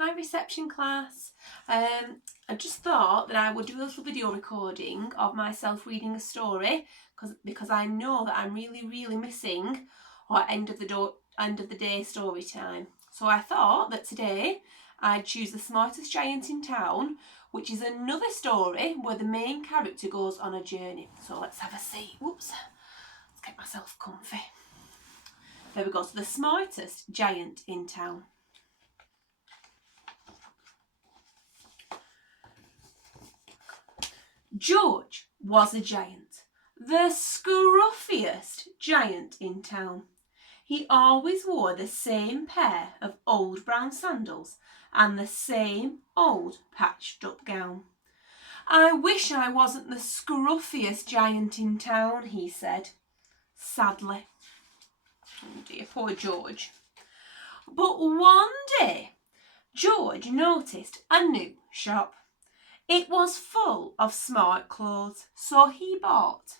Hi reception class. I just thought that I would do a little video recording of myself reading a story because I know that I'm really missing our end of the day story time. So I thought that today I'd choose The Smartest Giant in Town, which is another story where the main character goes on a journey. So let's have a seat. Whoops. Let's get myself comfy. There we go. So The Smartest Giant in Town. George was a giant, the scruffiest giant in town. He always wore the same pair of old brown sandals and the same old patched up gown. "I wish I wasn't the scruffiest giant in town," he said, sadly. Oh dear, poor George. But one day, George noticed a new shop. It was full of smart clothes, so he bought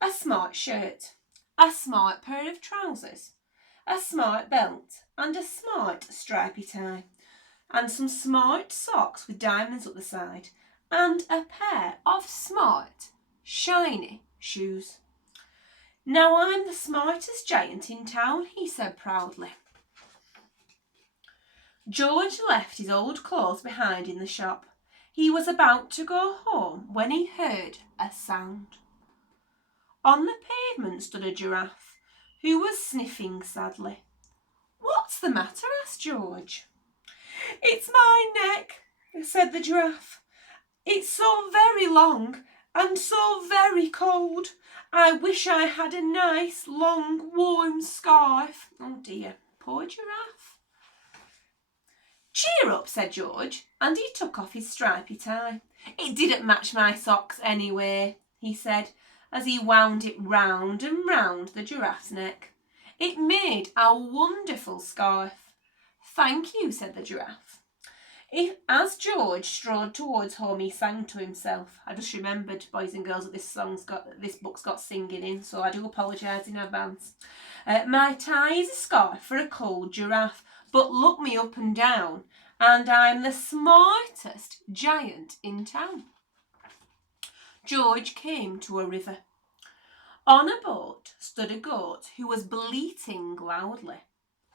a smart shirt, a smart pair of trousers, a smart belt and a smart stripy tie, and some smart socks with diamonds up the side, and a pair of smart, shiny shoes. "Now I'm the smartest giant in town," he said proudly. George left his old clothes behind in the shop. He was about to go home when he heard a sound. On the pavement stood a giraffe, who was sniffing sadly. "What's the matter?" asked George. "It's my neck," said the giraffe. "It's so very long and so very cold. I wish I had a nice, long, warm scarf." Oh dear, poor giraffe. "Cheer up," said George, and he took off his stripy tie. "It didn't match my socks anyway," he said, as he wound it round and round the giraffe's neck. "It made a wonderful scarf." "Thank you," said the giraffe. As George strode towards home, he sang to himself. I just remembered, boys and girls, that this book's got singing in, so I do apologise in advance. "My tie is a scarf for a cold giraffe, but look me up and down, and I'm the smartest giant in town." George came to a river. On a boat stood a goat who was bleating loudly.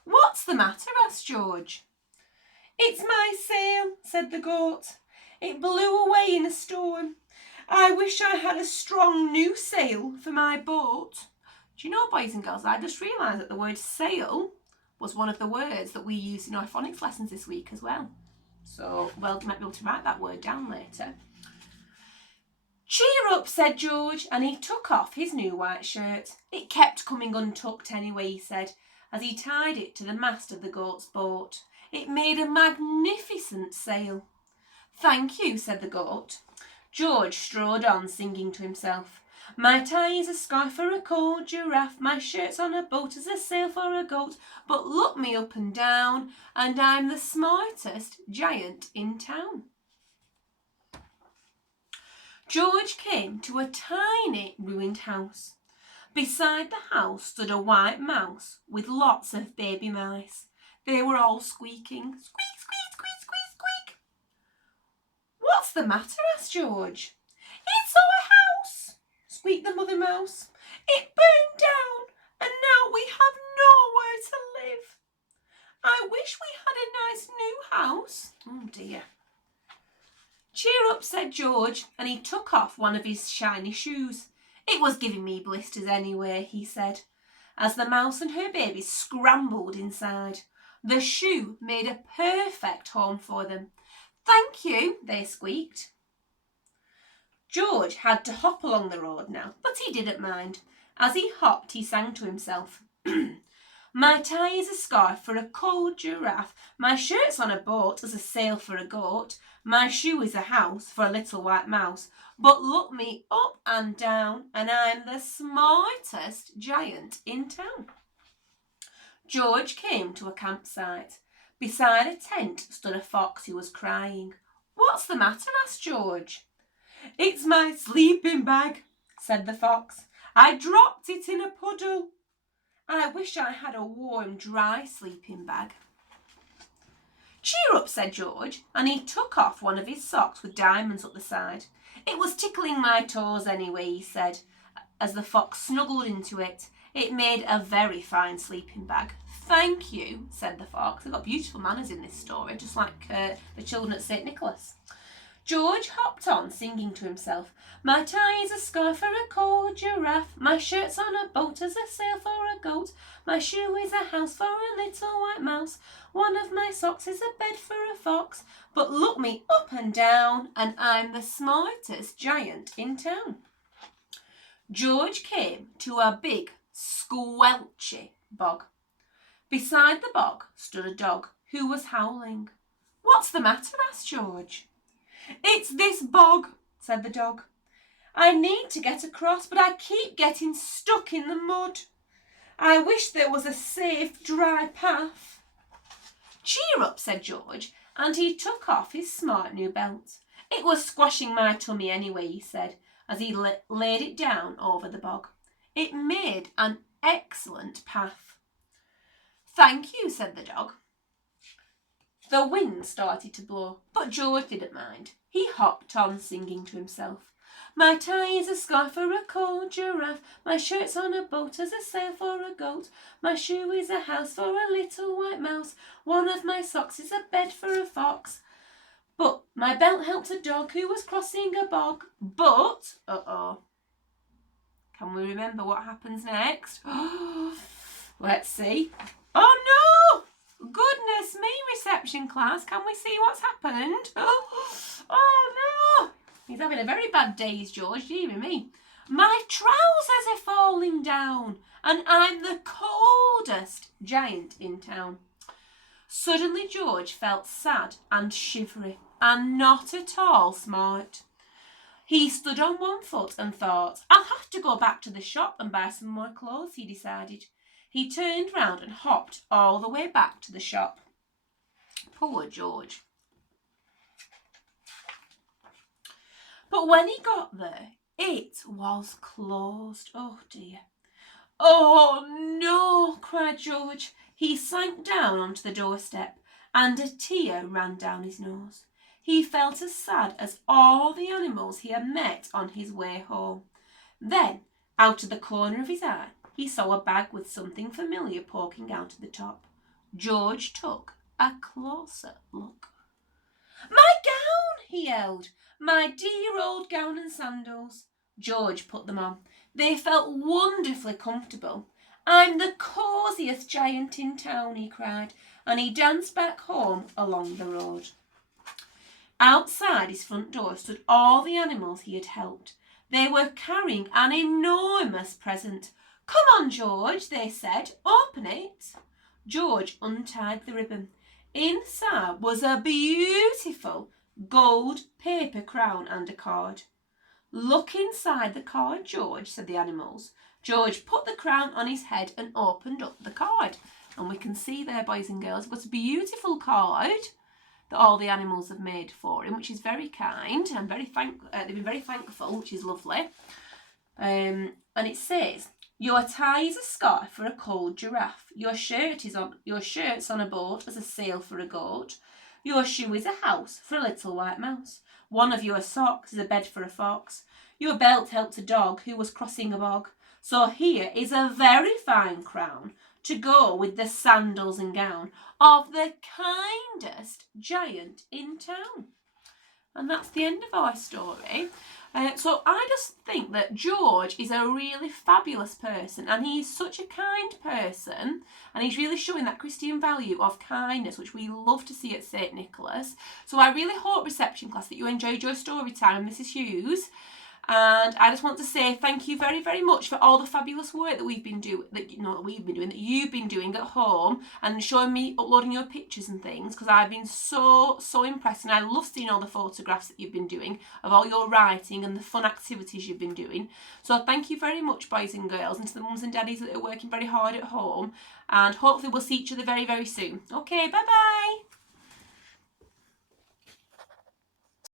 "What's the matter?" asked George. "It's my sail," said the goat. "It blew away in a storm. I wish I had a strong new sail for my boat." Do you know, boys and girls, I just realised that the word sail was one of the words that we used in our phonics lessons this week as well. So, well, you might be able to write that word down later. "Cheer up," said George, and he took off his new white shirt. It kept coming untucked anyway, he said, as he tied it to the mast of the goat's boat. It made a magnificent sail. "Thank you," said the goat. George strode on, singing to himself. "My tie is a scarf for a cold giraffe, my shirt's on a boat as a sail for a goat, but look me up and down, and I'm the smartest giant in town." George came to a tiny ruined house. Beside the house stood a white mouse with lots of baby mice. They were all squeaking, squeak, squeak, squeak, squeak, squeak. "What's the matter?" asked George. "It's our house," squeaked the mother mouse. "It burned down and now we have nowhere to live. I wish we had a nice new house." Oh dear. "Cheer up," said George, and he took off one of his shiny shoes. "It was giving me blisters anyway," he said, as the mouse and her baby scrambled inside. The shoe made a perfect home for them. "Thank you," they squeaked. George had to hop along the road now, but he didn't mind. As he hopped, he sang to himself. "My tie is a scarf for a cold giraffe, my shirt's on a boat as a sail for a goat, my shoe is a house for a little white mouse, but look me up and down, and I'm the smartest giant in town." George came to a campsite. Beside a tent stood a fox who was crying. "What's the matter?" asked George. "It's my sleeping bag," said the fox. "I dropped it in a puddle. I wish I had a warm, dry sleeping bag." Cheer up, said George, and he took off one of his socks with diamonds up the side. It was tickling my toes anyway, he said, as the fox snuggled into it. It made a very fine sleeping bag. Thank you, said the fox. They've got beautiful manners in this story, just like the children at St. Nicholas. George hopped on, singing to himself. My tie is a scarf for a cold giraffe. My shirt's on a boat as a sail for a goat. My shoe is a house for a little white mouse. One of my socks is a bed for a fox. But look me up and down, and I'm the smartest giant in town. George came to a big, squelchy bog. Beside the bog stood a dog who was howling. What's the matter? Asked George. It's this bog, said the dog. I need to get across, but I keep getting stuck in the mud. I wish there was a safe, dry path. Cheer up, said George, and he took off his smart new belt. It was squashing my tummy anyway, he said, as he laid it down over the bog. It made an excellent path. Thank you, said the dog. The wind started to blow, but George didn't mind. He hopped on, singing to himself. My tie is a scarf for a cold giraffe. My shirt's on a boat as a sail for a goat. My shoe is a house for a little white mouse. One of my socks is a bed for a fox. But my belt helped a dog who was crossing a bog. But, can we remember what happens next? Let's see. Oh no! Goodness me, reception class. Can we see what's happened? Oh no! He's having a very bad day, is George, dear me. My trousers are falling down, and I'm the coldest giant in town. Suddenly George felt sad and shivery, and not at all smart. He stood on one foot and thought, I'll have to go back to the shop and buy some more clothes, he decided. He turned round and hopped all the way back to the shop. Poor George. But when he got there, it was closed. Oh dear. Oh no, cried George. He sank down onto the doorstep, and a tear ran down his nose. He felt as sad as all the animals he had met on his way home. Then, out of the corner of his eye, he saw a bag with something familiar poking out of the top. George took a closer look. My gown, he yelled. My dear old gown and sandals. George put them on. They felt wonderfully comfortable. I'm the cosiest giant in town, he cried, and he danced back home along the road. Outside his front door stood all the animals he had helped. They were carrying an enormous present. Come on, George, they said. Open it. George untied the ribbon. Inside was a beautiful gold paper crown and a card. Look inside the card, George, said the animals. George put the crown on his head and opened up the card. And we can see there, boys and girls, what a beautiful card that all the animals have made for him, which is very kind and they've been very thankful, which is lovely. And it says, your tie is a scarf for a cold giraffe. Your shirt's on a boat as a sail for a goat. Your shoe is a house for a little white mouse. One of your socks is a bed for a fox. Your belt helped a dog who was crossing a bog. So here is a very fine crown to go with the sandals and gown of the kindest giant in town. And that's the end of our story. So I just think that George is a really fabulous person, and he is such a kind person, and he's really showing that Christian value of kindness, which we love to see at St. Nicholas. So I really hope, reception class, that you enjoyed your story time with Mrs. Hughes. And I just want to say thank you very, very much for all the fabulous work that you've been doing at home, and showing me uploading your pictures and things, because I've been so impressed, and I love seeing all the photographs that you've been doing of all your writing and the fun activities you've been doing. So thank you very much, boys and girls, and to the mums and daddies that are working very hard at home, and hopefully we'll see each other very, very soon. Okay, bye bye.